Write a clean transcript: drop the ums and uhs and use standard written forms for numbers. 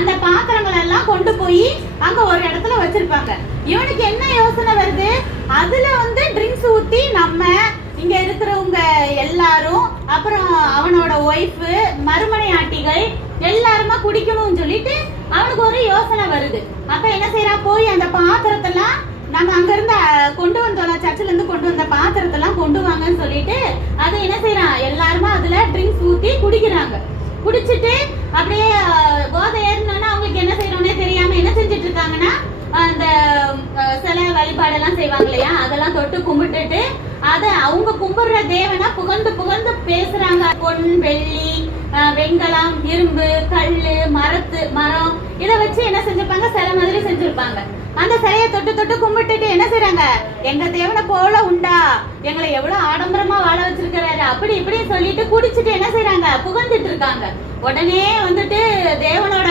அந்த பாத்திரங்கள் எல்லாம் கொண்டு போய் அங்க ஒரு இடத்துல வச்சிருப்பாங்க. இவனுக்கு என்ன யோசனை வருது, அதுல வந்து ட்ரிங்க்ஸ் ஊத்தி நம்ம இங்க இருக்கிறவங்க எல்லாரும், அப்புறம் அவனோட ஒய்ஃப், மறுமனை ஆட்டிகள் எல்லாருமா குடிக்கணும்னு சொல்லிட்டு அவனுக்கு ஒரு யோசனை வருது. அப்ப என்ன செய்யறான், போய் அந்த பாத்திரத்தெல்லாம் நம்ம அங்க இருந்து கொண்டு வந்தோம்ல, சர்ச்சில இருந்து கொண்டு வந்த பாத்திரத்தெல்லாம் கொண்டு வாங்கன்னு சொல்லிட்டு அதை என்ன செய்யறான், எல்லாருமா அதுல ட்ரிங்க்ஸ் ஊத்தி குடிக்கிறாங்க. குடிச்சிட்டு அப்படியே போதை ஏறினோன்னா அவங்களுக்கு என்ன செய்யறோம்னே தெரியாம என்ன செஞ்சுட்டு இருக்காங்கன்னா, அந்த சிலை வழிபாடெல்லாம் செய்வாங்க இல்லையா, அதெல்லாம் தொட்டு கும்பிட்டுட்டு அத அவங்க கும்பிடுற தேவனா புகழ்ந்து புகழ்ந்து பேசுறாங்க. பொன், வெள்ளி, வெண்கலம், இரும்பு, கல்லு, மரம் இதை வச்சு என்ன செஞ்சிருப்பாங்க, சிலை மாதிரி செஞ்சிருப்பாங்க. அந்த சிலையை தொட்டு தொட்டு கும்பிட்டுட்டு என்ன செய்யறாங்க, எங்க தேவனை போல உண்டா, எங்களை எவ்வளவு ஆடம்பரமா வாழ வச்சிருக்கிறாரு அப்படி இப்படி சொல்லிட்டு குடிச்சிட்டு என்ன செய்யறாங்க, புகழ்ந்துட்டு இருக்காங்க. உடனே வந்துட்டு தேவனோட